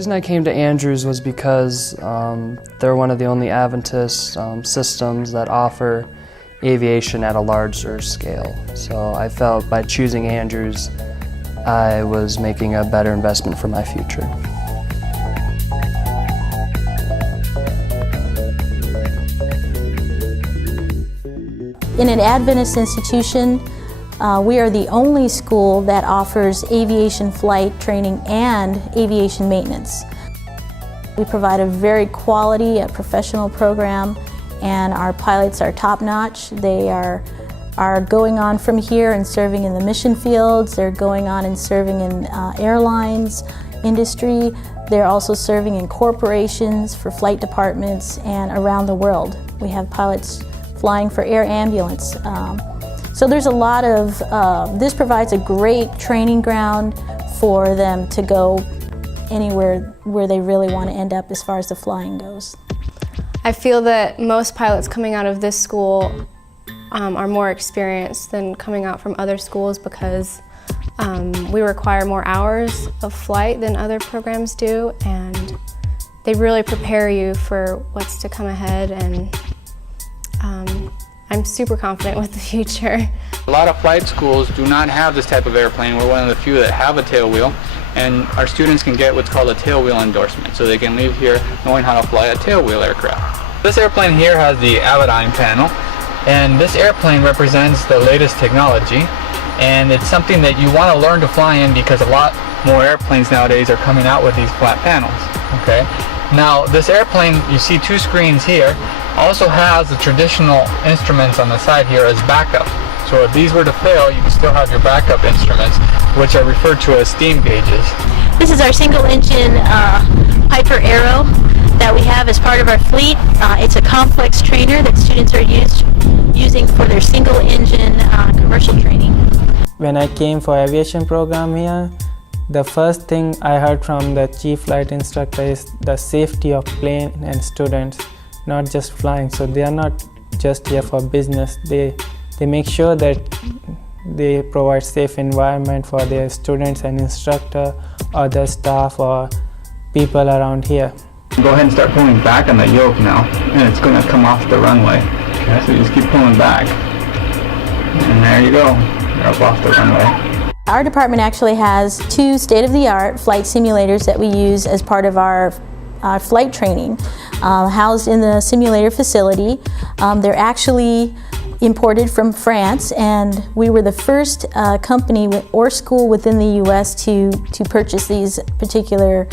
reason I came to Andrews was because they're one of the only Adventist systems that offer aviation at a larger scale. So I felt by choosing Andrews, I was making a better investment for my future. In an Adventist institution, we are the only school that offers aviation flight training and aviation maintenance. We provide a very quality, professional program, and our pilots are top-notch. They are going on from here and serving in the mission fields. They're going on and serving in airlines industry. They're also serving in corporations for flight departments and around the world. We have pilots flying for air ambulance. So there's a lot of, this provides a great training ground for them to go anywhere where they really want to end up as far as the flying goes. I feel that most pilots coming out of this school are more experienced than coming out from other schools because we require more hours of flight than other programs do, and they really prepare you for what's to come ahead, and I'm super confident with the future. A lot of flight schools do not have this type of airplane. We're one of the few that have a tail wheel, and our students can get what's called a tail wheel endorsement, so they can leave here knowing how to fly a tail wheel aircraft. This airplane here has the Aeronautics panel, and this airplane represents the latest technology, and it's something that you want to learn to fly in because a lot more airplanes nowadays are coming out with these flat panels. Okay. Now this airplane, you see two screens here, also has the traditional instruments on the side here as backup. So if these were to fail, you can still have your backup instruments, which are referred to as steam gauges. This is our single engine Piper Aero that we have as part of our fleet. It's a complex trainer that students are using for their single engine commercial training. When I came for aviation program here, the first thing I heard from the chief flight instructor is the safety of plane and students, not just flying. So they are not just here for business. They make sure that they provide safe environment for their students and instructor, other staff or people around here. Go ahead and start pulling back on the yoke now, and it's going to come off the runway. Okay. So you just keep pulling back, and there you go. You're up off the runway. Our department actually has 2 state-of-the-art flight simulators that we use as part of our flight training, housed in the simulator facility. They're actually imported from France, and we were the first company or school within the U.S. to purchase these particular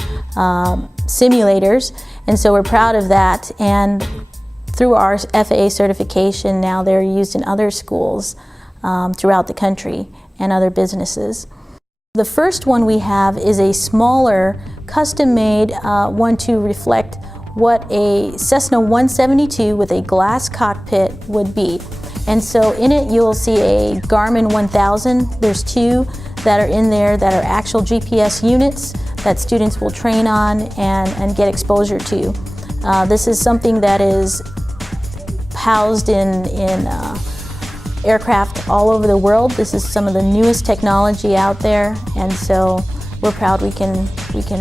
simulators, and so we're proud of that. And through our FAA certification, now they're used in other schools throughout the country and other businesses. The first one we have is a smaller, custom-made one to reflect what a Cessna 172 with a glass cockpit would be. And so in it you'll see a Garmin 1000. There's 2 that are in there that are actual GPS units that students will train on and get exposure to. This is something that is housed in aircraft all over the world. This is some of the newest technology out there, and so we're proud we can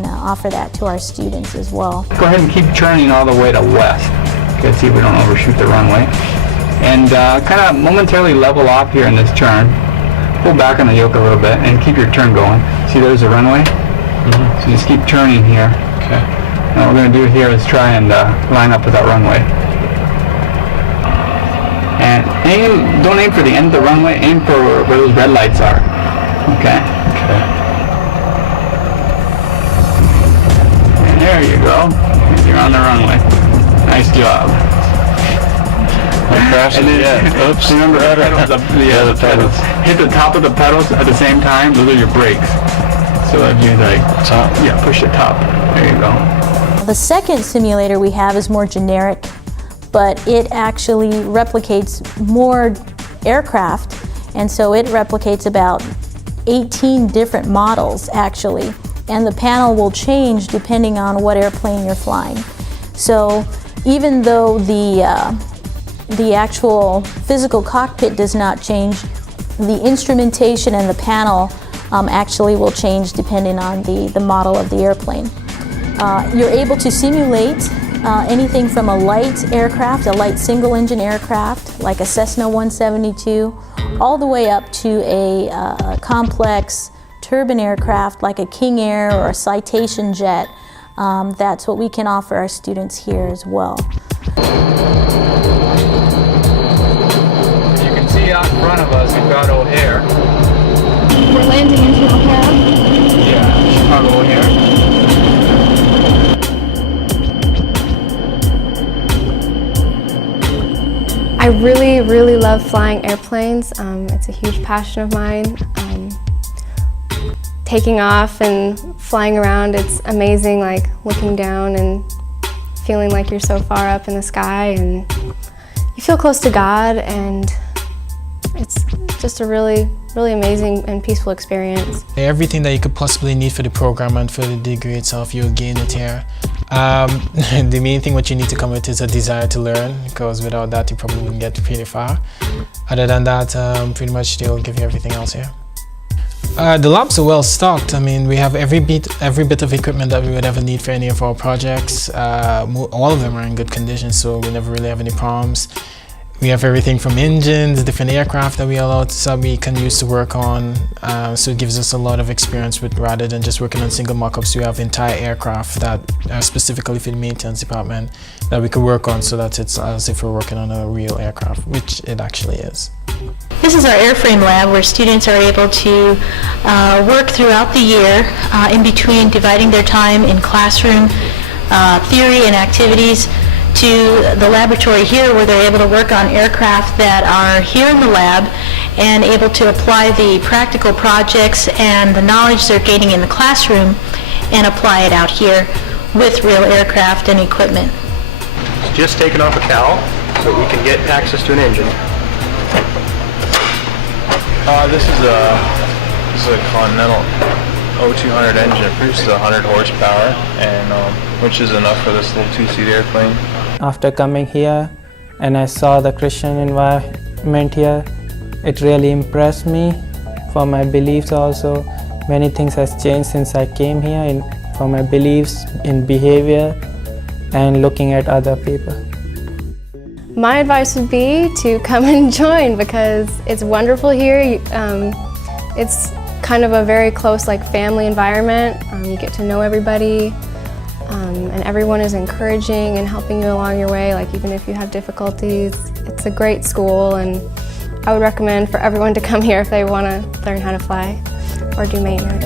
offer that to our students as well. Go ahead and keep turning all the way to west. Okay, see if we don't overshoot the runway. And kind of momentarily level off here in this turn. Pull back on the yoke a little bit and keep your turn going. See, there's the runway? Mm-hmm. So just keep turning here. Okay. And what we're going to do here is try and line up with that runway. And don't aim for the end of the runway, aim for where those red lights are. Okay? Okay. And there you go. You're on the runway. Nice job. And then, oops. Remember the pedals. Hit the top of the pedals at the same time. Those are your brakes. So if you top, push the top. There you go. The second simulator we have is more generic, but it actually replicates more aircraft, and so it replicates about 18 different models actually, and the panel will change depending on what airplane you're flying. So even though the actual physical cockpit does not change, the instrumentation and the panel actually will change depending on the model of the airplane. You're able to simulate anything from a light aircraft, a light single-engine aircraft like a Cessna 172, all the way up to a complex turbine aircraft like a King Air or a Citation jet. That's what we can offer our students here as well. You can see out in front of us, we've got O'Hare. We're landing into O'Hare. Yeah, Chicago O'Hare. I really, really love flying airplanes. It's a huge passion of mine. Taking off and flying around, it's amazing, like looking down and feeling like you're so far up in the sky, and you feel close to God, and it's just a really, really amazing and peaceful experience. Everything that you could possibly need for the program and for the degree itself, you'll gain it here. The main thing what you need to come with is a desire to learn, because without that you probably wouldn't get pretty far. Other than that, pretty much they'll give you everything else here. The labs are well stocked. I mean, we have every bit of equipment that we would ever need for any of our projects. All of them are in good condition, so we never really have any problems. We have everything from engines, different aircraft that we can use to work on. So it gives us a lot of experience with, rather than just working on single mock-ups, we have entire aircraft that are specifically for the maintenance department that we could work on, so that it's as if we're working on a real aircraft, which it actually is. This is our airframe lab, where students are able to work throughout the year in between dividing their time in classroom theory and activities to the laboratory here, where they're able to work on aircraft that are here in the lab and able to apply the practical projects and the knowledge they're gaining in the classroom and apply it out here with real aircraft and equipment. Just taking off a cowl so we can get access to an engine. This is a Continental 0200 engine. It produces 100 horsepower, and which is enough for this little two-seat airplane. After coming here and I saw the Christian environment here, it really impressed me. For my beliefs also, many things has changed since I came here, for my beliefs in behavior and looking at other people. My advice would be to come and join, because it's wonderful here. It's kind of a very close, family environment. You get to know everybody, and everyone is encouraging and helping you along your way, even if you have difficulties. It's a great school, and I would recommend for everyone to come here if they want to learn how to fly or do maintenance.